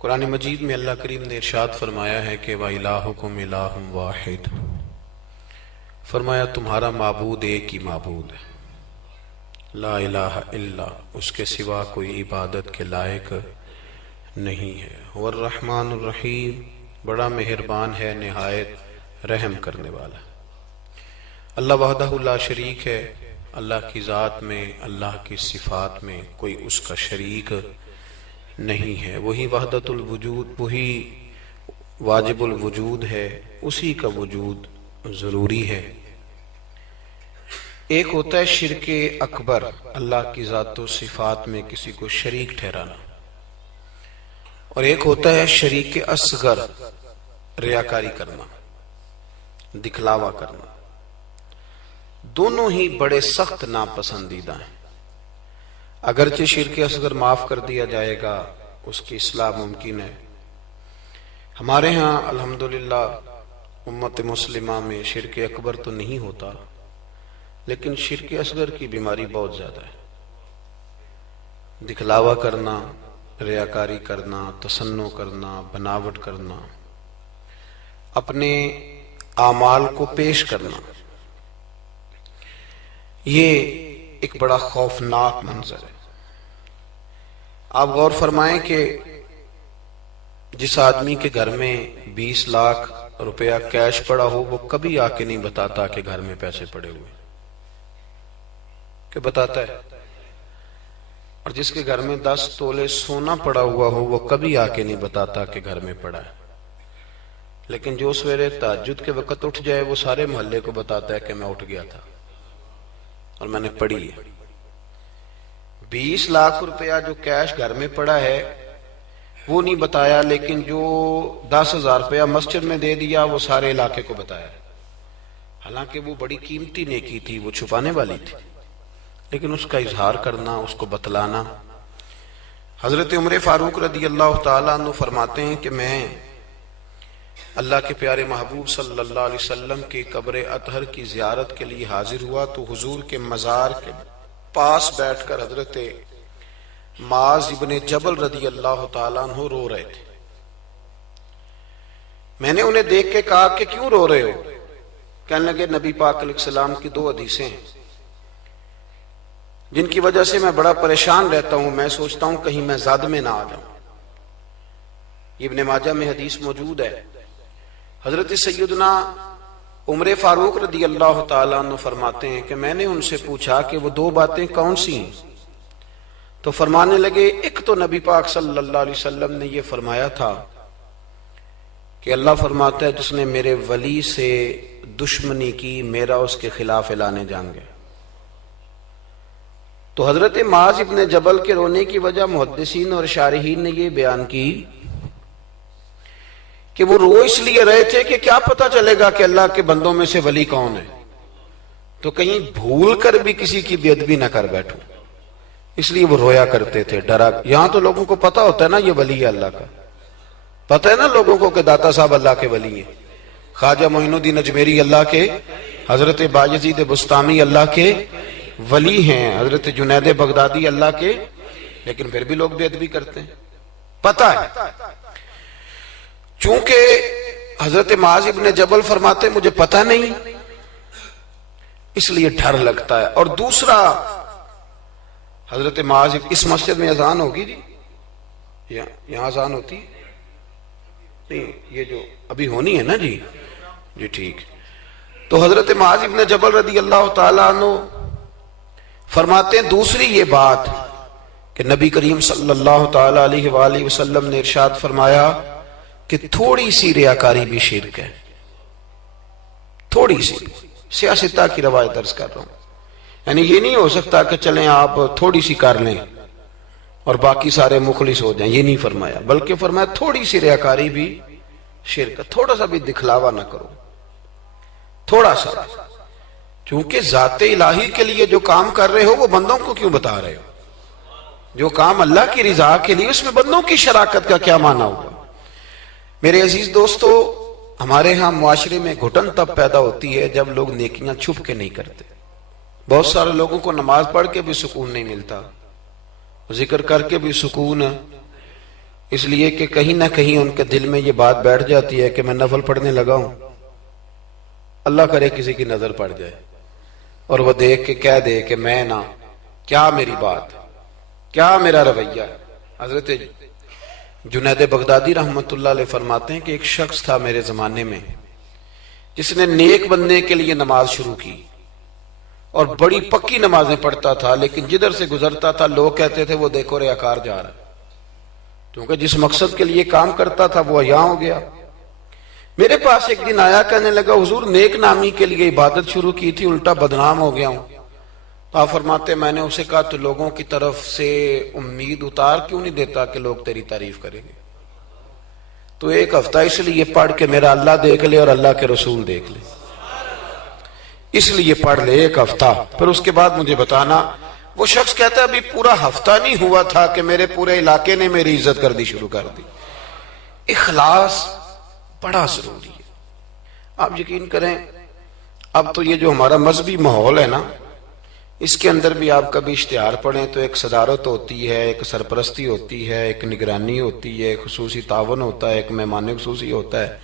قرآن مجید میں اللہ کریم نے ارشاد فرمایا ہے کہ وَإِلَٰهُكُمْ إِلَٰهٌ وَاحِدٌ، فرمایا تمہارا معبود ایک ہی معبود ہے، لا الہ الا، اس کے سوا کوئی عبادت کے لائق نہیں ہے، والرحمن الرحیم، بڑا مہربان ہے، نہایت رحم کرنے والا۔ اللہ وحدہ لا شریک ہے، اللہ کی ذات میں، اللہ کی صفات میں کوئی اس کا شریک نہیں ہے، وہی وحدت الوجود، وہی واجب الوجود ہے، اسی کا وجود ضروری ہے۔ ایک ہوتا ہے شرک اکبر، اللہ کی ذات و صفات میں کسی کو شریک ٹھہرانا، اور ایک ہوتا ہے شریک اصغر، ریاکاری کرنا، دکھلاوا کرنا۔ دونوں ہی بڑے سخت ناپسندیدہ ہیں۔ اگرچہ شرک اصغر معاف کر دیا جائے گا، اس کی اصلاح ممکن ہے۔ ہمارے ہاں الحمدللہ امت مسلمہ میں شرک اکبر تو نہیں ہوتا، لیکن شرک اصغر کی بیماری بہت زیادہ ہے۔ دکھلاوا کرنا، ریاکاری کرنا، تصنع کرنا، بناوٹ کرنا، اپنے اعمال کو پیش کرنا، یہ ایک بڑا خوفناک منظر ہے۔ آپ غور فرمائیں کہ جس آدمی کے گھر میں 20 لاکھ روپیہ کیش پڑا ہو، وہ کبھی آ کے نہیں بتاتا کہ گھر میں پیسے پڑے ہوئے، کہ بتاتا ہے؟ اور جس کے گھر میں 10 تولے سونا پڑا ہوا ہو، وہ کبھی آ کے نہیں بتاتا کہ گھر میں پڑا ہے، لیکن جو سویرے تہجد کے وقت اٹھ جائے، وہ سارے محلے کو بتاتا ہے کہ میں اٹھ گیا تھا اور میں نے پڑھی ہے۔ 20 لاکھ روپیہ جو کیش گھر میں پڑا ہے وہ نہیں بتایا، لیکن جو 10,000 روپیہ مسجد میں دے دیا وہ سارے علاقے کو بتایا، حالانکہ وہ بڑی قیمتی نیکی تھی، وہ چھپانے والی تھی، لیکن اس کا اظہار کرنا، اس کو بتلانا۔ حضرت عمر فاروق رضی اللہ تعالیٰ عنہ فرماتے ہیں کہ میں اللہ کے پیارے محبوب صلی اللہ علیہ وسلم کی قبر اطہر کی زیارت کے لیے حاضر ہوا تو حضور کے مزار کے پاس بیٹھ کر حضرت معاذ ابن جبل رضی اللہ تعالیٰ عنہ رو رہے تھے۔ میں نے انہیں دیکھ کے کہا کہ کیوں رو رہے ہو؟ کہنے لگے نبی پاک علیہ السلام کی 2 حدیثیں ہیں جن کی وجہ سے میں بڑا پریشان رہتا ہوں، میں سوچتا ہوں کہیں میں زاد میں نہ آ جاؤں۔ ابن ماجہ میں حدیث موجود ہے۔ حضرت سیدنا عمر فاروق رضی اللہ تعالیٰ عنہ فرماتے ہیں کہ میں نے ان سے پوچھا کہ وہ 2 باتیں کون سی ہیں؟ تو فرمانے لگے ایک تو نبی پاک صلی اللہ علیہ وسلم نے یہ فرمایا تھا کہ اللہ فرماتا ہے جس نے میرے ولی سے دشمنی کی، میرا اس کے خلاف اعلان جنگ ہے۔ تو حضرت معاذ ابن جبل کے رونے کی وجہ محدثین اور شارحین نے یہ بیان کی کہ وہ رو اس لیے رہے تھے کہ کیا پتہ چلے گا کہ اللہ کے بندوں میں سے ولی کون ہے، تو کہیں بھول کر بھی کسی کی بے ادبی نہ کر بیٹھوں، اس لیے وہ رویا کرتے تھے، ڈرا۔ یہاں تو لوگوں کو پتہ ہوتا ہے نا یہ ولی ہے اللہ کا، پتہ ہے نا لوگوں کو کہ داتا صاحب اللہ کے ولی ہیں، خواجہ معین الدین اجمیری اللہ کے، حضرت بایزید بستامی اللہ کے ولی ہیں، حضرت جنید بغدادی اللہ کے، لیکن پھر بھی لوگ بے ادبی کرتے ہیں، پتہ ہے۔ چونکہ حضرت معاذ ابن جبل فرماتے مجھے پتہ نہیں، اس لیے ڈر لگتا ہے۔ اور دوسرا حضرت معاذ، اس مسجد میں اذان ہوگی جی، یہاں اذان ہوتی نہیں، یہ جو ابھی ہونی ہے نا جی ٹھیک۔ تو حضرت معاذ ابن جبل رضی اللہ تعالیٰ عنہ فرماتے ہیں دوسری یہ بات کہ نبی کریم صلی اللہ تعالیٰ علیہ وآلہ وسلم نے ارشاد فرمایا کہ تھوڑی سی ریاکاری بھی شرک ہے، تھوڑی سی، سیاستہ کی روایت عرض کر رہا ہوں، یعنی یہ نہیں ہو سکتا کہ چلیں آپ تھوڑی سی کر لیں اور باقی سارے مخلص ہو جائیں، یہ نہیں فرمایا، بلکہ فرمایا تھوڑی سی ریاکاری بھی شرک ہے، تھوڑا سا بھی دکھلاوا نہ کرو، تھوڑا سا، کیونکہ ذات الہی کے لیے جو کام کر رہے ہو وہ بندوں کو کیوں بتا رہے ہو؟ جو کام اللہ کی رضا کے لیے، اس میں بندوں کی شراکت کا کیا معنی ہوگا؟ میرے عزیز دوستو، ہمارے ہاں معاشرے میں گھٹن تب پیدا ہوتی ہے جب لوگ نیکیاں چھپ کے نہیں کرتے۔ بہت سارے لوگوں کو نماز پڑھ کے بھی سکون نہیں ملتا، ذکر کر کے بھی سکون اس لیے کہ کہیں نہ کہیں ان کے دل میں یہ بات بیٹھ جاتی ہے کہ میں نفل پڑھنے لگا ہوں، اللہ کرے کسی کی نظر پڑ جائے اور وہ دیکھ کے کہہ دے کہ میں نہ، کیا میری بات، کیا میرا رویہ۔ حضرت جنید بغدادی رحمت اللہ علیہ فرماتے ہیں کہ ایک شخص تھا میرے زمانے میں جس نے نیک بننے کے لیے نماز شروع کی اور بڑی پکی نمازیں پڑھتا تھا، لیکن جدھر سے گزرتا تھا لوگ کہتے تھے وہ دیکھو ریاکار جا رہا ہے، کیونکہ جس مقصد کے لیے کام کرتا تھا وہ عیاں ہو گیا۔ میرے پاس ایک دن آیا، کہنے لگا حضور نیک نامی کے لیے عبادت شروع کی تھی، الٹا بدنام ہو گیا ہوں۔ تو آپ فرماتے میں نے اسے کہا تو لوگوں کی طرف سے امید اتار کیوں نہیں دیتا کہ لوگ تیری تعریف کریں گے؟ تو ایک ہفتہ اس لیے پڑھ کے میرا اللہ دیکھ لے اور اللہ کے رسول دیکھ لے، اس لیے پڑھ لے ایک ہفتہ، پھر اس کے بعد مجھے بتانا۔ وہ شخص کہتا ہے ابھی پورا ہفتہ نہیں ہوا تھا کہ میرے پورے علاقے نے میری عزت کر دی شروع کر دی۔ اخلاص بڑا ضروری ہے۔ آپ یقین کریں اب تو یہ جو ہمارا مذہبی ماحول ہے نا، اس کے اندر بھی آپ کبھی اشتہار پڑھیں تو ایک صدارت ہوتی ہے، ایک سرپرستی ہوتی ہے، ایک نگرانی ہوتی ہے، ایک خصوصی تعاون ہوتا ہے، ایک مہمان خصوصی ہوتا ہے،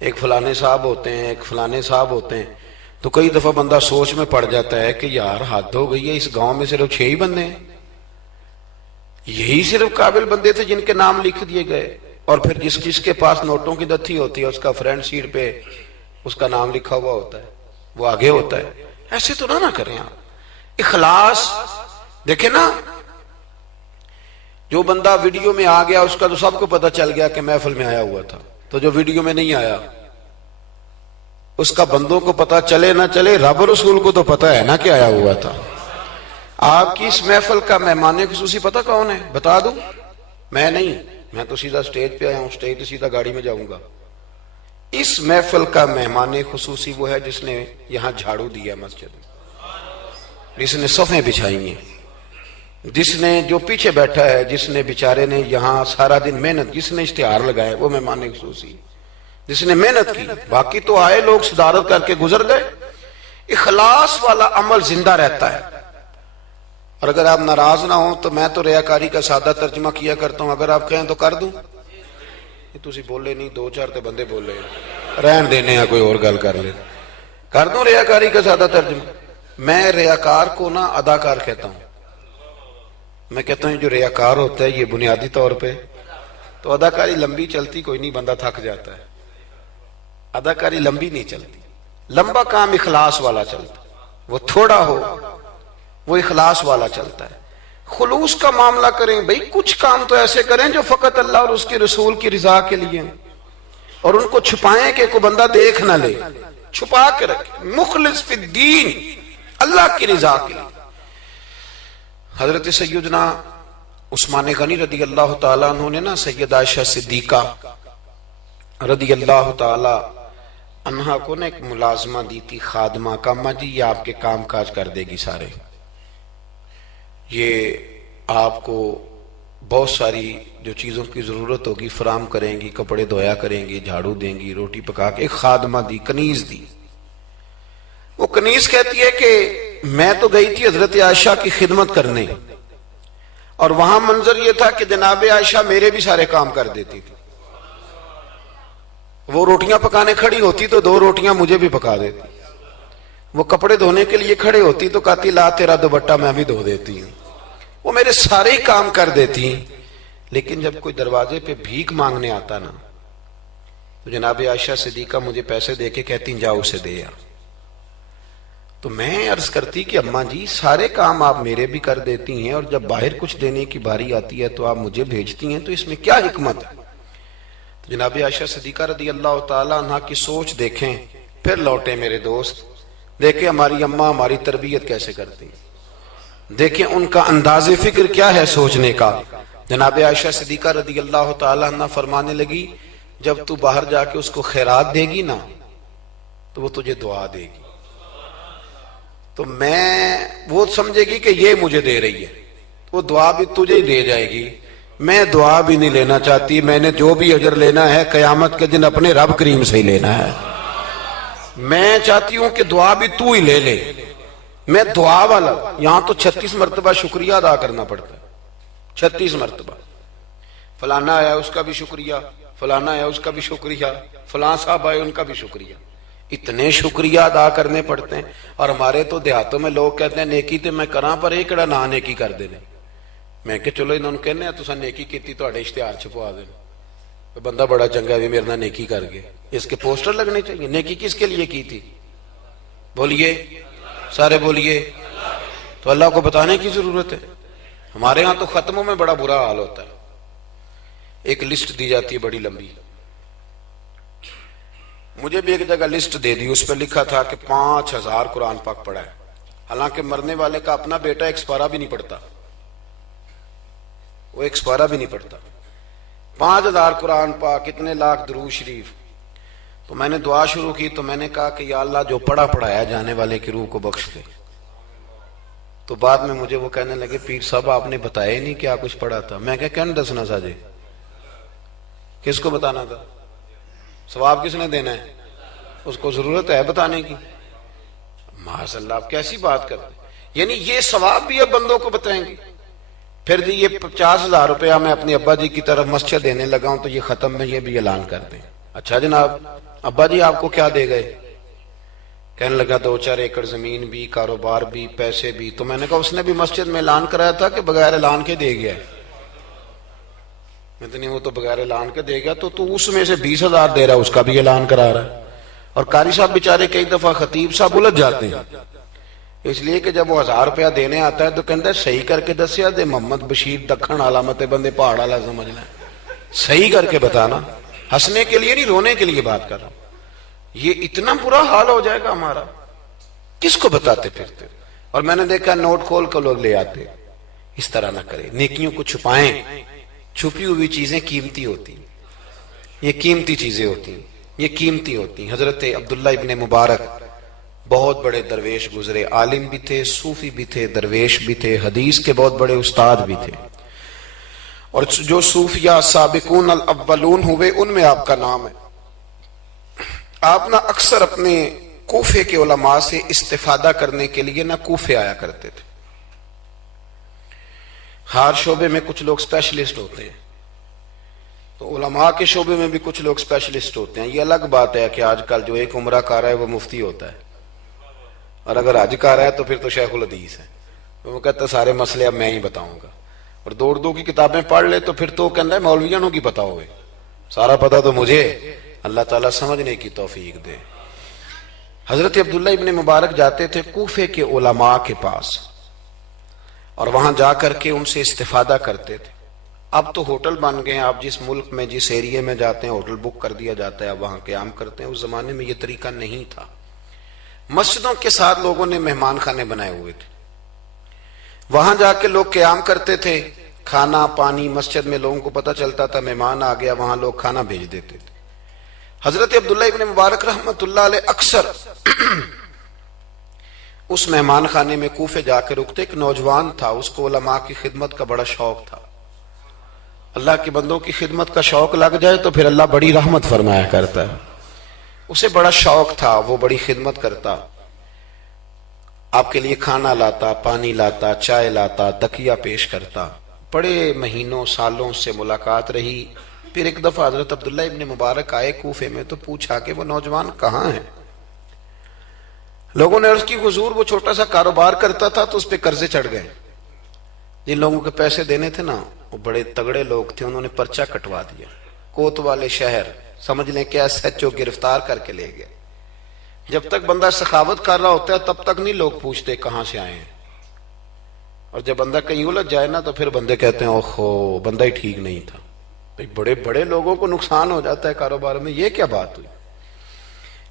ایک فلانے صاحب ہوتے ہیں، ایک فلانے صاحب ہوتے ہیں۔ تو کئی دفعہ بندہ سوچ میں پڑ جاتا ہے کہ یار حد ہو گئی ہے، اس گاؤں میں صرف 6 ہی بندے ہیں، یہی صرف قابل بندے تھے جن کے نام لکھ دیے گئے، اور پھر جس کے پاس نوٹوں کی دتھی ہوتی ہے اس کا فرنٹ سیٹ پہ اس کا نام لکھا ہوا ہوتا ہے، وہ آگے ہوتا ہے۔ ایسے تو نہ کریں آپ۔ اخلاص دیکھیں نا، جو بندہ ویڈیو میں آ گیا اس کا تو سب کو پتا چل گیا کہ محفل میں آیا ہوا تھا، تو جو ویڈیو میں نہیں آیا اس کا بندوں کو پتا چلے نہ چلے، رب رسول کو تو پتا ہے نا کہ آیا ہوا تھا۔ آپ کی اس محفل کا مہمان خصوصی پتا کون ہے؟ بتا دوں؟ میں نہیں، میں تو سیدھا سٹیج پہ آیا ہوں، سٹیج تو سیدھا گاڑی میں جاؤں گا۔ اس محفل کا مہمان خصوصی وہ ہے جس نے یہاں جھاڑو دیا مسجد میں، جس نے صفیں بچھائی ہیں، جس نے جو پیچھے بیٹھا ہے، جس نے بیچارے نے یہاں سارا دن محنت، جس نے اشتہار لگایا، وہ مہمان خصوصی جس نے محنت کی۔ باقی تو آئے لوگ صدارت کر کے گزر گئے۔ اخلاص والا عمل زندہ رہتا ہے۔ اور اگر آپ ناراض نہ ہوں تو میں تو ریاکاری کا سادہ ترجمہ کیا کرتا ہوں، اگر آپ کہیں تو کر دوں؟ یہ تسی بولے نہیں، 2-4 تے بندے بولے رہن دینے ہیں، کوئی اور گل کر لے، کر دوں ریاکاری کا سادہ ترجمہ؟ میں ریاکار کو نہ اداکار کہتا ہوں۔ میں کہتا ہوں جو ریاکار ہوتا ہے یہ بنیادی طور پہ تو اداکاری لمبی چلتی کوئی نہیں، بندہ تھک جاتا ہے، اداکاری لمبی نہیں چلتی، لمبا کام اخلاص والا چلتا، وہ تھوڑا ہو وہ اخلاص والا چلتا ہے۔ خلوص کا معاملہ کریں بھئی، کچھ کام تو ایسے کریں جو فقط اللہ اور اس کے رسول کی رضا کے لیے، اور ان کو چھپائیں کہ کوئی بندہ دیکھ نہ لے، چھپا کے رکھیں، مخلص فی الدین، اللہ کی رضا کے لیے۔ حضرت سیدنا عثمان غنی رضی اللہ تعالیٰ عنہ نے نا سید عائشہ صدیقہ رضی اللہ تعالیٰ عنہا کو نے ایک ملازمہ دی تھی، خادمہ کا، اماں جی یہ آپ کے کام کاج کر دے گی سارے، یہ آپ کو بہت ساری جو چیزوں کی ضرورت ہوگی فراہم کریں گی، کپڑے دھویا کریں گی، جھاڑو دیں گی، روٹی پکا کے۔ ایک خادمہ دی، کنیز دی۔ وہ کنیز کہتی ہے کہ میں تو گئی تھی حضرت عائشہ کی خدمت کرنے، اور وہاں منظر یہ تھا کہ جناب عائشہ میرے بھی سارے کام کر دیتی تھی۔ وہ روٹیاں پکانے کھڑی ہوتی تو 2 روٹیاں مجھے بھی پکا دیتی، وہ کپڑے دھونے کے لیے کھڑے ہوتی تو کہتی لا تیرا دوپٹہ میں بھی دھو دیتی ہوں۔ وہ میرے سارے کام کر دیتی، لیکن جب کوئی دروازے پہ بھیک مانگنے آتا نا تو جناب عائشہ صدیقہ مجھے پیسے دے کے کہتی جاؤ اسے دے آ۔ تو میں عرض کرتی کہ اماں جی سارے کام آپ میرے بھی کر دیتی ہیں، اور جب باہر کچھ دینے کی باری آتی ہے تو آپ مجھے بھیجتی ہیں، تو اس میں کیا حکمت ہے؟ تو جناب عائشہ صدیقہ رضی اللہ تعالیٰ عنہ کی سوچ دیکھیں، پھر لوٹیں میرے دوست، دیکھیں ہماری اماں ہماری تربیت کیسے کرتی، دیکھیں ان کا انداز فکر کیا ہے سوچنے کا۔ جناب عائشہ صدیقہ رضی اللہ تعالیٰ عنہ فرمانے لگی جب تو باہر جا کے اس کو خیرات دے گی نا تو وہ تجھے دعا دے گی، تو وہ سمجھے گی کہ یہ مجھے دے رہی ہے، وہ دعا بھی تجھے ہی دے جائے گی۔ میں دعا بھی نہیں لینا چاہتی، میں نے جو بھی اجر لینا ہے قیامت کے دن اپنے رب کریم سے ہی لینا ہے۔ میں چاہتی ہوں کہ دعا بھی تو ہی لے لے، میں دعا والا۔ یہاں تو 36 مرتبہ شکریہ ادا کرنا پڑتا ہے، 36 مرتبہ۔ فلانا آیا اس کا بھی شکریہ، فلانا آیا اس کا بھی شکریہ، فلاں صاحب آئے ان کا بھی شکریہ. اتنے شکریہ ادا کرنے پڑتے ہیں. اور ہمارے تو دیہاتوں میں لوگ کہتے ہیں نیکی تے میں کراں پر یہ کہڑا نہ نیکی کر دینے. میں کہ چلو انہوں نے کہنے ہیں تساں نیکی کیتی تہاڈے اشتہار چھپوا دینا، بندہ بڑا چنگا ہے میرے نال نیکی کر گئے، اس کے پوسٹر لگنے چاہیے. نیکی کس کے لیے کی تھی؟ بولیے سارے بولیے. تو اللہ کو بتانے کی ضرورت ہے. ہمارے ہاں تو ختموں میں بڑا برا حال ہوتا ہے. ایک لسٹ دی جاتی ہے بڑی لمبی. مجھے بھی ایک جگہ لسٹ دے دی، اس پہ لکھا تھا کہ 5000 قرآن پاک پڑھا ہے. حالانکہ مرنے والے کا اپنا بیٹا ایک سپارہ بھی نہیں پڑھتا، وہ ایک سپارہ بھی نہیں پڑھتا. 5000 قرآن پاک، اتنے لاکھ درود شریف. تو میں نے دعا شروع کی تو میں نے کہا کہ یا اللہ جو پڑھایا جانے والے کی روح کو بخش دے. تو بعد میں مجھے وہ کہنے لگے پیر صاحب آپ نے بتایا ہی نہیں کیا کچھ پڑھا تھا. میں کہا کہنے دسنا ساجے، کس کو بتانا تھا؟ ثواب کس نے دینا ہے؟ اس کو ضرورت ہے بتانے کی. معاذ اللہ آپ کیسی بات کرتے ہیں. یعنی یہ ثواب بھی اب بندوں کو بتائیں گے. پھر جی یہ 50,000 روپیہ میں اپنے ابا جی کی طرف مسجد دینے لگا ہوں تو یہ ختم میں یہ بھی اعلان کر دیں. اچھا جناب ابا جی آپ کو کیا دے گئے؟ کہنے لگا 2-4 ایکڑ زمین بھی، کاروبار بھی، پیسے بھی. تو میں نے کہا اس نے بھی مسجد میں اعلان کرایا تھا کہ بغیر اعلان کے دے گیا ہے؟ اتنی وہ تو بغیر اعلان کے دے گیا. تو اس میں سے 20,000 دے رہا ہے، اس کا بھی اعلان کرا رہا ہے. اور قاری صاحب بیچارے کئی دفعہ خطیب صاحب الجھ جاتے ہیں، اس لیے کہ جب وہ 1000 روپیہ دینے آتا ہے تو کہتا ہے صحیح کر کے دسیا دے محمد بشیر دکھن علامت بندے پہاڑ والا سمجھ لیں. صحیح کر کے بتانا، ہنسنے کے لیے نہیں رونے کے لیے بات کر رہا ہوں. یہ اتنا برا حال ہو جائے گا ہمارا، کس کو بتاتے پھرتے. اور میں نے دیکھا نوٹ کھول کر لوگ لے آتے. اس طرح نہ کرے، نیکیوں کو چھپائیں. چھپی ہوئی چیزیں قیمتی ہوتی، یہ قیمتی چیزیں ہوتی، یہ قیمتی ہوتی. حضرت عبداللہ ابن مبارک بہت بڑے درویش گزرے، عالم بھی تھے، صوفی بھی تھے، درویش بھی تھے، حدیث کے بہت بڑے استاد بھی تھے. اور جو صوفیاء سابقون الاولون ہوئے ان میں آپ کا نام ہے. آپ نہ اکثر اپنے کوفے کے علماء سے استفادہ کرنے کے لیے نہ کوفے آیا کرتے تھے. ہر شعبے میں کچھ لوگ اسپیشلسٹ ہوتے ہیں، تو علماء کے شعبے میں بھی کچھ لوگ اسپیشلسٹ ہوتے ہیں. یہ الگ بات ہے کہ آج کل جو ایک عمرہ کر رہا ہے وہ مفتی ہوتا ہے، اور اگر حج کر رہا ہے تو پھر تو شیخ الحدیث ہے. وہ کہتا ہے سارے مسئلے اب میں ہی بتاؤں گا. اور دو کی کتابیں پڑھ لے تو پھر تو کہنا ہے مولویوں کی پتہ ہوئے، سارا پتہ تو مجھے. اللہ تعالیٰ سمجھنے کی توفیق دے. حضرت عبداللہ ابن مبارک جاتے تھے کوفے کے علماء کے پاس، اور وہاں جا کر کے ان سے استفادہ کرتے تھے. اب تو ہوٹل بن گئے ہیں، آپ جس ملک میں جس ایریے میں جاتے ہیں ہوٹل بک کر دیا جاتا ہے، اب وہاں قیام کرتے ہیں. اس زمانے میں یہ طریقہ نہیں تھا. مسجدوں کے ساتھ لوگوں نے مہمان خانے بنائے ہوئے تھے، وہاں جا کے لوگ قیام کرتے تھے. کھانا پانی مسجد میں لوگوں کو پتہ چلتا تھا، مہمان آ گیا، وہاں لوگ کھانا بھیج دیتے تھے. حضرت عبداللہ ابن مبارک رحمت اللہ علیہ اکثر اس مہمان خانے میں کوفے جا کے رکتے. ایک نوجوان تھا، اس کو علماء کی خدمت کا بڑا شوق تھا. اللہ کے بندوں کی خدمت کا شوق لگ جائے تو پھر اللہ بڑی رحمت فرمایا کرتا ہے. اسے بڑا شوق تھا، وہ بڑی خدمت کرتا، آپ کے لیے کھانا لاتا، پانی لاتا، چائے لاتا، تکیہ پیش کرتا. بڑے مہینوں سالوں سے ملاقات رہی. پھر ایک دفعہ حضرت عبداللہ ابن مبارک آئے کوفے میں تو پوچھا کہ وہ نوجوان کہاں ہیں. لوگوں نے عرض کی حضور وہ چھوٹا سا کاروبار کرتا تھا تو اس پہ قرضے چڑھ گئے. جن لوگوں کے پیسے دینے تھے نا وہ بڑے تگڑے لوگ تھے، انہوں نے پرچہ کٹوا دیا. کوتوالے شہر سمجھ لیں کہ ایس ایچ او گرفتار کر کے لے گئے. جب تک بندہ سخاوت کر رہا ہوتا ہے تب تک نہیں لوگ پوچھتے کہاں سے آئے ہیں، اور جب بندہ کہیں الجھ جائے نا تو پھر بندے کہتے ہیں اوہو بندہ ہی ٹھیک نہیں تھا. بڑے بڑے لوگوں کو نقصان ہو جاتا ہے کاروبار میں. یہ کیا بات ہوئی؟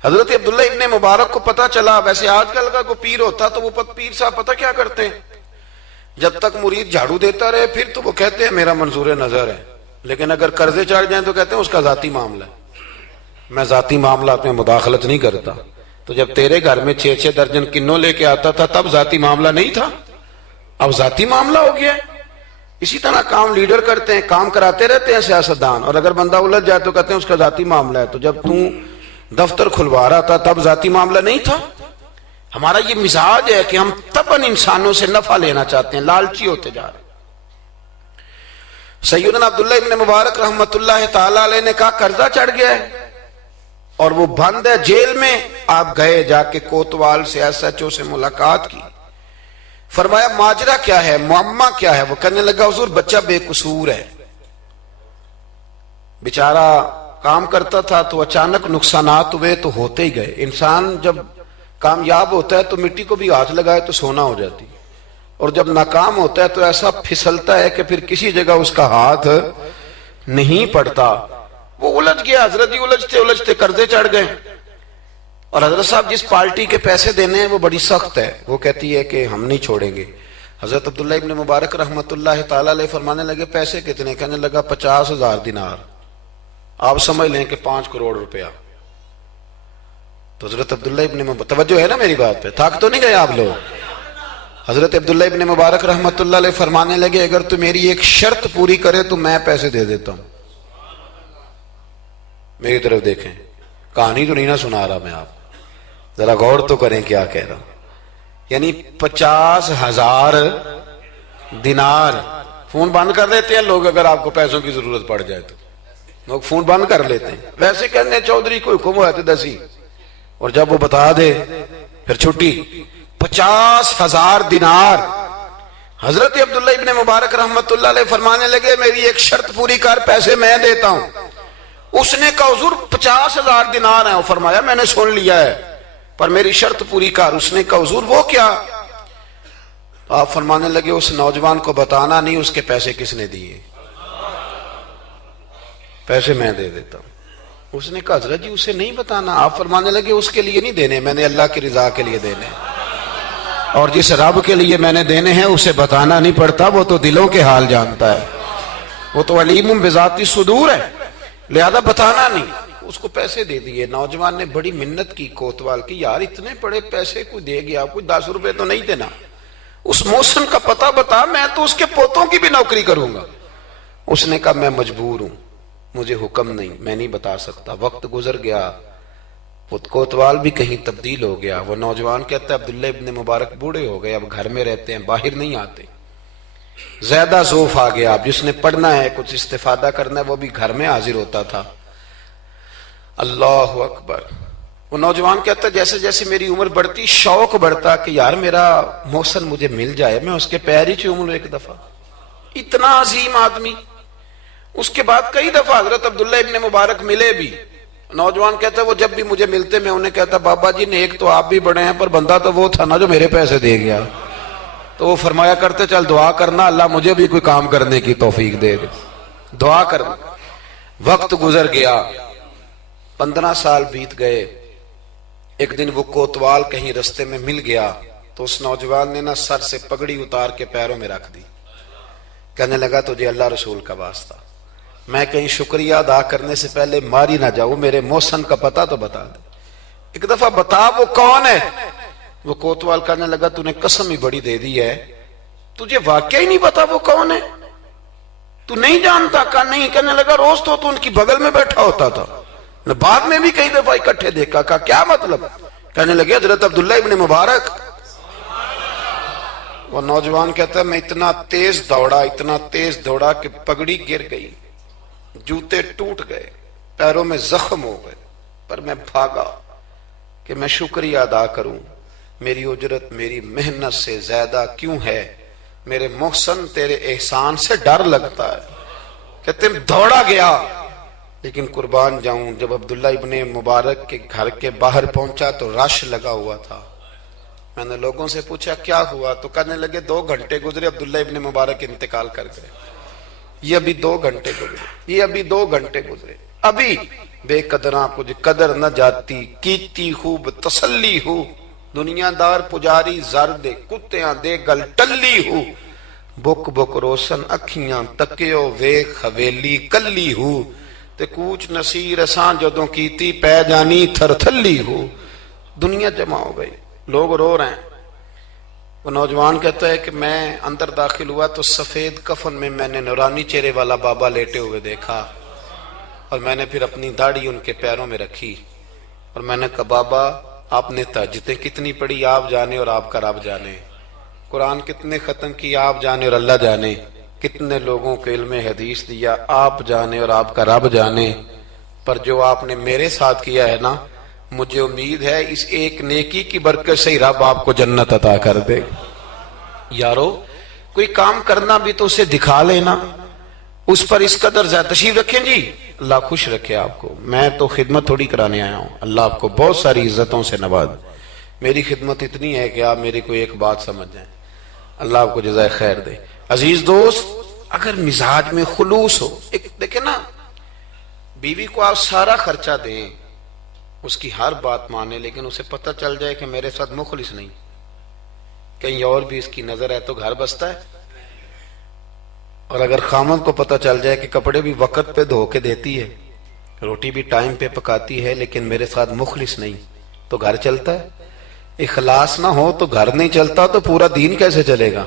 حضرت عبداللہ ابن مبارک کو پتا چلا. ویسے آج کل کا کوئی پیر ہوتا تو وہ پیر صاحب پتہ کیا کرتے ہیں، جب تک مرید جھاڑو دیتا رہے پھر تو وہ کہتے ہیں میرا منظور نظر ہے، لیکن اگر قرضے چڑھ جائیں تو کہتے ہیں اس کا ذاتی معاملہ ہے، میں ذاتی معاملات میں مداخلت نہیں کرتا. تو جب تیرے گھر میں 6 درجن کنوں لے کے آتا تھا تب ذاتی معاملہ نہیں تھا، اب ذاتی معاملہ ہو گیا ہے. اسی طرح کام لیڈر کرتے ہیں، کام کراتے رہتے ہیں سیاستدان، اور اگر بندہ الجھ جائے تو کہتے ہیں اس کا ذاتی معاملہ ہے. تو جب دفتر کھلوا رہا تھا تب ذاتی معاملہ نہیں تھا. ہمارا یہ مزاج ہے کہ ہم طبعاً انسانوں سے نفع لینا چاہتے ہیں، لالچی ہوتے جا رہے ہیں. سیدنا عبداللہ ابن مبارک رحمت اللہ تعالی علیہ نے کہا قرضہ چڑھ گیا ہے اور وہ بند ہے جیل میں. آپ گئے, جا کے کوتوال سے ایس ایچ او سے ملاقات کی, فرمایا ماجرا کیا ہے, معمہ کیا ہے؟ وہ کہنے لگا حضور بچہ بے قصور ہے, بیچارہ کام کرتا تھا تو اچانک نقصانات ہوئے تو ہوتے ہی گئے. انسان جب کامیاب ہوتا ہے تو مٹی کو بھی ہاتھ لگائے تو سونا ہو جاتی, اور جب ناکام ہوتا ہے تو ایسا پھسلتا ہے کہ پھر کسی جگہ اس کا ہاتھ نہیں پڑتا. وہ الجھ گیا, حضرت جی الجھتے الجھتے قرضے چڑھ گئے. اور حضرت صاحب جس پارٹی کے پیسے دینے ہیں وہ بڑی سخت ہے, وہ کہتی ہے کہ ہم نہیں چھوڑیں گے. حضرت عبداللہ ابن مبارک رحمت اللہ تعالی علیہ فرمانے لگے پیسے کتنے؟ کہنے لگا 50,000 دینار. آپ سمجھ لیں کہ 5 کروڑ روپیہ. تو حضرت عبداللہ ابن مبارک, توجہ ہے نا میری بات پہ, تھک تو نہیں گئے آپ لوگ؟ حضرت عبداللہ ابن مبارک رحمت اللہ علیہ فرمانے لگے اگر تو میری ایک شرط پوری کرے تو میں پیسے دے دیتا ہوں. میری طرف دیکھیں, کہانی تو نہیں نہ سنا رہا میں, آپ ذرا غور تو کریں کیا کہہ رہا ہوں. یعنی 50,000 دینار. فون بند کر لیتے ہیں لوگ اگر آپ کو پیسوں کی ضرورت پڑ جائے تو, لوگ فون بند کر لیتے ہیں. ویسے کہنے چودھری کو حکم ہوا تھا دسی, اور جب وہ بتا دے پھر چھٹی. 50,000 دینار. حضرت عبداللہ ابن مبارک رحمت اللہ علیہ فرمانے لگے میری ایک شرط پوری کر, پیسے میں دیتا ہوں. اس نے کہا حضور 50,000 دینار ہیں. فرمایا میں نے سن لیا ہے پر میری شرط پوری کر. اس نے کہا حضور وہ کیا؟ آپ فرمانے لگے اس نوجوان کو بتانا نہیں اس کے پیسے کس نے دیے, پیسے میں دے دیتا ہوں. اس نے کہا حضرت جی اسے نہیں بتانا. آپ فرمانے لگے اس کے لیے نہیں دینے, میں نے اللہ کی رضا کے لیے دینے, اور جس رب کے لیے میں نے دینے ہیں اسے بتانا نہیں پڑتا, وہ تو دلوں کے حال جانتا ہے, وہ تو علیم بذات الصدور ہے, لہذا بتانا نہیں. اس کو پیسے دے دیے. نوجوان نے بڑی منت کی کوتوال کی, یار اتنے بڑے پیسے کوئی دے گیا, کوئی 10 روپے تو نہیں دینا, اس محسن کا پتہ بتا, میں تو اس کے پوتوں کی بھی نوکری کروں گا. اس نے کہا میں مجبور ہوں, مجھے حکم نہیں, میں نہیں بتا سکتا. وقت گزر گیا, کوتوال بھی کہیں تبدیل ہو گیا. وہ نوجوان کہتا ہے عبداللہ ابن مبارک بوڑھے ہو گئے, اب گھر میں رہتے ہیں, باہر نہیں آتے. زیادہ ذوف آ گیا, اب جس نے پڑھنا ہے کچھ استفادہ کرنا ہے وہ بھی گھر میں حاضر ہوتا تھا. اللہ اکبر. وہ نوجوان کہتا ہے جیسے جیسے میری عمر بڑھتی شوق بڑھتا کہ یار میرا محسن مجھے مل جائے, میں اس کے پیر ہی چوم لوں ایک دفعہ. اتنا عظیم آدمی. اس کے بعد کئی دفعہ حضرت عبداللہ ابن مبارک ملے بھی. نوجوان کہتا ہے وہ جب بھی مجھے ملتے میں انہیں کہتا بابا جی نیک تو آپ بھی بڑے ہیں پر بندہ تو وہ تھا نا جو میرے پیسے دے گیا. تو وہ فرمایا کرتے چل دعا کرنا اللہ مجھے بھی کوئی کام کرنے کی توفیق دے دے, دعا کرنا. وقت گزر گیا, 15 سال بیت گئے. ایک دن وہ کوتوال کہیں رستے میں مل گیا تو اس نوجوان نے نا سر سے پگڑی اتار کے پیروں میں رکھ دی. کہنے لگا تجھے اللہ رسول کا واسطہ, میں کہیں شکریہ ادا کرنے سے پہلے ماری نہ جاؤں, میرے محسن کا پتہ تو بتا دے, ایک دفعہ بتا وہ کون ہے. وہ کوتوال کہنے لگا تو نے قسم ہی بڑی دے دی ہے, تجھے واقعی نہیں پتا وہ کون ہے, تو نہیں جانتا؟ کہا نہیں. کہنے لگا روز تو ان کی بغل میں بیٹھا ہوتا تھا, بعد میں بھی کئی دفعہ اکٹھے دیکھا. کہا کیا مطلب؟ کہنے لگے حضرت عبداللہ ابن مبارک. وہ نوجوان کہتا ہے میں اتنا تیز دوڑا کہ پگڑی گر گئی, جوتے ٹوٹ گئے, پیروں میں زخم ہو گئے, پر میں بھاگا کہ میں شکریہ ادا کروں. میری اجرت میری محنت سے زیادہ کیوں ہے, میرے محسن تیرے احسان سے ڈر لگتا ہے. کہتے ہیں دوڑا گیا, لیکن قربان جاؤں جب عبداللہ ابن مبارک کے گھر کے باہر پہنچا تو رش لگا ہوا تھا. میں نے لوگوں سے پوچھا کیا ہوا, تو کہنے لگے 2 گھنٹے گزرے عبداللہ ابن مبارک انتقال کر گئے. یہ ابھی 2 گھنٹے گزرے, یہ ابھی 2 گھنٹے گزرے. ابھی بے قدراں کچھ قدر نہ جاتی, کیتی خوب تسلی ہو, دنیا دار پجاری زر دے, کتیاں دے گل ٹلی ہو, بک بک روشن اکھیاں تکیو ویکھ حویلی کلی ہو, تے کوچ نصیر اساں جدوں کیتی پہ جانی تھر تھلی ہو. دنیا جمع ہو گئی, لوگ رو رہے ہیں. وہ نوجوان کہتا ہے کہ میں اندر داخل ہوا تو سفید کفن میں میں نے نورانی چہرے والا بابا لیٹے ہوئے دیکھا, اور میں نے پھر اپنی داڑھی ان کے پیروں میں رکھی, اور میں نے کہا بابا آپ نے تہجدیں کتنی پڑھی آپ جانے اور آپ کا رب جانے, قرآن کتنے ختم کی آپ جانے اور اللہ جانے, کتنے لوگوں کو علم حدیث دیا آپ جانے اور آپ کا رب جانے، پر جو آپ نے میرے ساتھ کیا ہے نا، مجھے امید ہے اس ایک نیکی کی برکت سے ہی رب آپ کو جنت عطا کر دے۔ یارو کوئی کام کرنا بھی تو اسے دکھا لینا، اس پر اس قدر زیادہ تشریف رکھیں جی، اللہ خوش رکھے آپ کو۔ میں تو خدمت تھوڑی کرانے آیا ہوں، اللہ آپ کو بہت ساری عزتوں سے نواز۔ میری خدمت اتنی ہے کہ آپ میری کوئی ایک بات سمجھ جائیں، اللہ آپ کو جزائے خیر دے۔ عزیز دوست، اگر مزاج میں خلوص ہو، ایک دیکھیں نا، بیوی کو آپ سارا خرچہ دیں، اس کی ہر بات مانے، لیکن اسے پتہ چل جائے کہ میرے ساتھ مخلص نہیں، کہیں اور بھی اس کی نظر ہے تو گھر بستا ہے۔ اور اگر خامن کو پتہ چل جائے کہ کپڑے بھی وقت پہ دھو کے دیتی ہے، روٹی بھی ٹائم پہ پکاتی ہے، لیکن میرے ساتھ مخلص نہیں، تو گھر چلتا ہے؟ اخلاص نہ ہو تو گھر نہیں چلتا، تو پورا دین کیسے چلے گا؟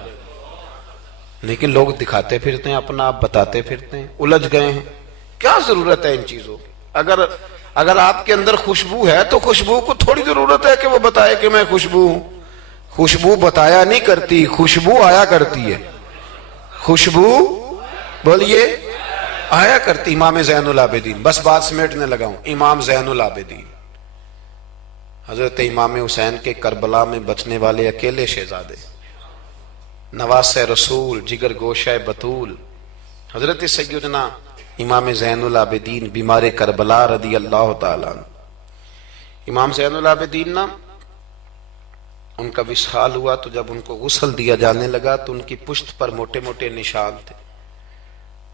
لیکن لوگ دکھاتے پھرتے ہیں، اپنا آپ بتاتے پھرتے ہیں، الجھ گئے ہیں۔ کیا ضرورت ہے ان چیزوں کی؟ اگر آپ کے اندر خوشبو ہے تو خوشبو کو تھوڑی ضرورت ہے کہ وہ بتائے کہ میں خوشبو ہوں۔ خوشبو بتایا نہیں کرتی، خوشبو آیا کرتی ہے۔ خوشبو بولیے آیا کرتی۔ امام زین العابدین، بس بات سمیٹنے لگا ہوں، امام زین العابدین حضرت امام حسین کے کربلا میں بچنے والے اکیلے شہزادے، نواسہ رسول، جگر گوشہ بطول، حضرت سیدنا امام زین العابدین بیمار کربلا رضی اللہ تعالیٰ عنہ۔ امام زین العابدین نا، ان کا وصال ہوا تو جب ان کو غسل دیا جانے لگا تو ان کی پشت پر موٹے موٹے نشان تھے۔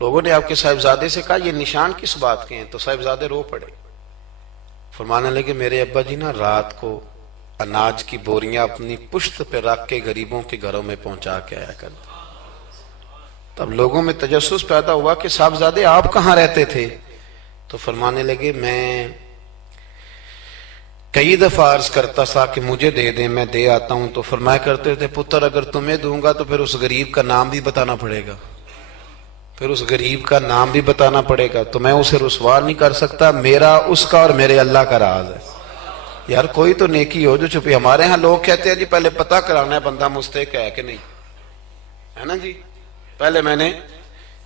لوگوں نے آپ کے صاحبزادے سے کہا یہ نشان کس بات کے ہیں؟ تو صاحبزادے رو پڑے، فرمانے لگے میرے ابا جی نا رات کو اناج کی بوریاں اپنی پشت پہ رکھ کے غریبوں کے گھروں میں پہنچا کے آیا کرتے۔ تب لوگوں میں تجسس پیدا ہوا کہ صاحبزادے آپ کہاں رہتے تھے؟ تو فرمانے لگے میں کئی دفعہ عرض کرتا تھا کہ مجھے دے دیں، میں دے آتا ہوں، تو فرمایا کرتے تھے پتر اگر تمہیں دوں گا تو پھر اس غریب کا نام بھی بتانا پڑے گا، پھر اس غریب کا نام بھی بتانا پڑے گا، تو میں اسے رسوا نہیں کر سکتا، میرا اس کا اور میرے اللہ کا راز ہے۔ یار کوئی تو نیکی ہو جو چھپی۔ ہمارے ہاں لوگ کہتے ہیں جی پہلے پتہ کرانا ہے بندہ مستحق ہے کہ نہیں، ہے نا جی۔ پہلے میں نے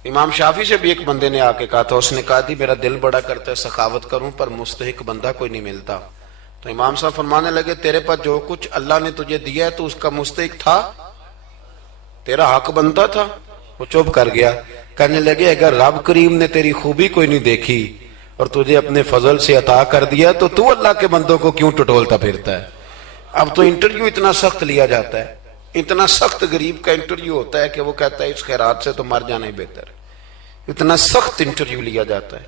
امام شافعی سے بھی ایک بندے نے آ کے کہا تھا، اس نے کہا تھی میرا دل بڑا کرتا ہے سخاوت کروں پر مستحق بندہ کوئی نہیں ملتا۔ تو امام صاحب فرمانے لگے تیرے پاس جو کچھ اللہ نے تجھے دیا ہے تو اس کا مستحق تھا، تیرا حق بنتا تھا۔ وہ چپ کر گیا، کہنے لگے اگر رب کریم نے تیری خوبی کوئی نہیں دیکھی اور تجھے اپنے فضل سے عطا کر دیا تو اللہ کے بندوں کو کیوں ٹٹولتا پھرتا ہے؟ اب تو انٹرویو اتنا سخت لیا جاتا ہے، اتنا سخت غریب کا انٹرویو ہوتا ہے کہ وہ کہتا ہے اس خیرات سے تو مر جانا ہی بہتر ہے۔ اتنا سخت انٹرویو لیا جاتا ہے۔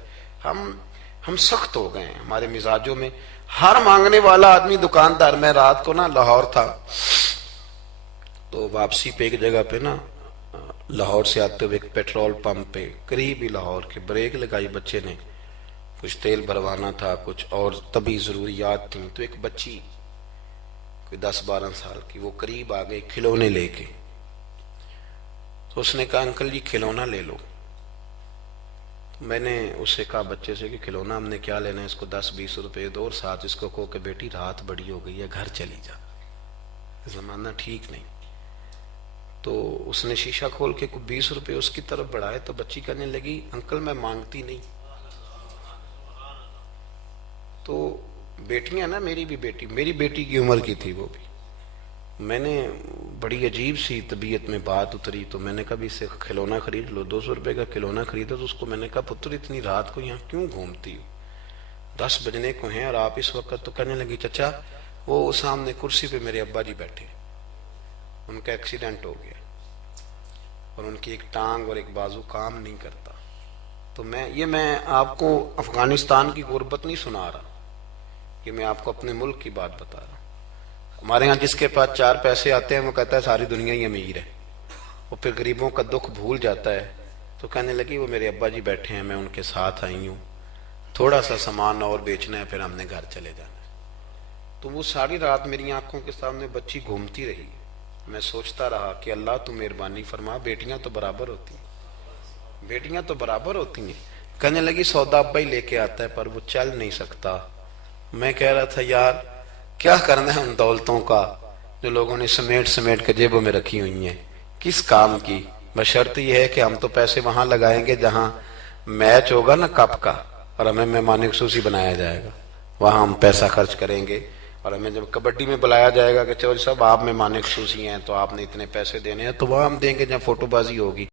ہم سخت ہو گئے ہیں ہمارے مزاجوں میں۔ ہر مانگنے والا آدمی دکاندار، میں رات کو نا لاہور تھا تو واپسی پہ ایک جگہ پہ نا لاہور سے آتے ہوئے ایک پیٹرول پمپ پہ قریب ہی لاہور کے بریک لگائی، بچے نے کچھ تیل بھروانا تھا، کچھ اور طبی ضروریات تھیں، تو ایک بچی کوئی 10-12 سال کی وہ قریب آ گئی کھلونے لے کے۔ تو اس نے کہا انکل جی کھلونا لے لو۔ میں نے اس سے کہا بچے سے کہ کھلونا ہم نے کیا لینا ہے، اس کو 10-20 روپے دو اور ساتھ اس کو کہو کہ بیٹی رات بڑی ہو گئی ہے گھر چلی جا، زمانہ ٹھیک نہیں۔ تو اس نے شیشہ کھول کے کوئی 20 روپے اس کی طرف بڑھائے تو بچی کہنے لگی انکل میں مانگتی نہیں۔ تو بیٹیاں نا، میری بیٹی کی عمر کی تھی وہ بھی، میں نے بڑی عجیب سی طبیعت میں بات اتری تو میں نے کہا بھی اس سے کھلونا خرید لو، 200 روپے کا کھلونا خریدا۔ تو اس کو میں نے کہا پتر اتنی رات کو یہاں کیوں گھومتی ہو، 10 بجنے کو ہیں اور آپ اس وقت؟ تو کہنے لگی چچا وہ سامنے کرسی پہ میرے ابا جی بیٹھے، ان کا ایکسیڈنٹ ہو گیا اور ان کی ایک ٹانگ اور ایک بازو کام نہیں کرتا۔ تو میں آپ کو افغانستان کی غربت نہیں سنا رہا، کہ میں آپ کو اپنے ملک کی بات بتا رہا ہوں۔ ہمارے ہاں جس کے پاس 4 پیسے آتے ہیں وہ کہتا ہے ساری دنیا ہی امیر ہے، وہ پھر غریبوں کا دکھ بھول جاتا ہے۔ تو کہنے لگی وہ میرے ابا جی بیٹھے ہیں، میں ان کے ساتھ آئی ہوں، تھوڑا سا سامان اور بیچنا ہے پھر ہم نے گھر چلے جانا ہے۔ تو وہ ساری رات میری آنکھوں کے سامنے بچی گھومتی رہی، میں سوچتا رہا کہ اللہ تو مہربانی فرما، بیٹیاں تو برابر ہوتی ہیں، بیٹیاں تو برابر ہوتی ہیں۔ کہنے لگی سودا ابا ہی لے کے آتا ہے پر وہ چل نہیں سکتا۔ میں کہہ رہا تھا یار کیا کرنا ہے ان دولتوں کا جو لوگوں نے سمیٹ کے جیبوں میں رکھی ہوئی ہیں، کس کام کی؟ بشرط یہ ہے کہ ہم تو پیسے وہاں لگائیں گے جہاں میچ ہوگا نا کپ کا، اور ہمیں مہمان خصوصی بنایا جائے گا، وہاں ہم پیسہ خرچ کریں گے، اور ہمیں جب کبڈی میں بلایا جائے گا کہ چلو صاحب آپ مہمان خصوصی ہیں تو آپ نے اتنے پیسے دینے ہیں، تو وہاں ہم دیں گے جہاں فوٹو بازی ہوگی۔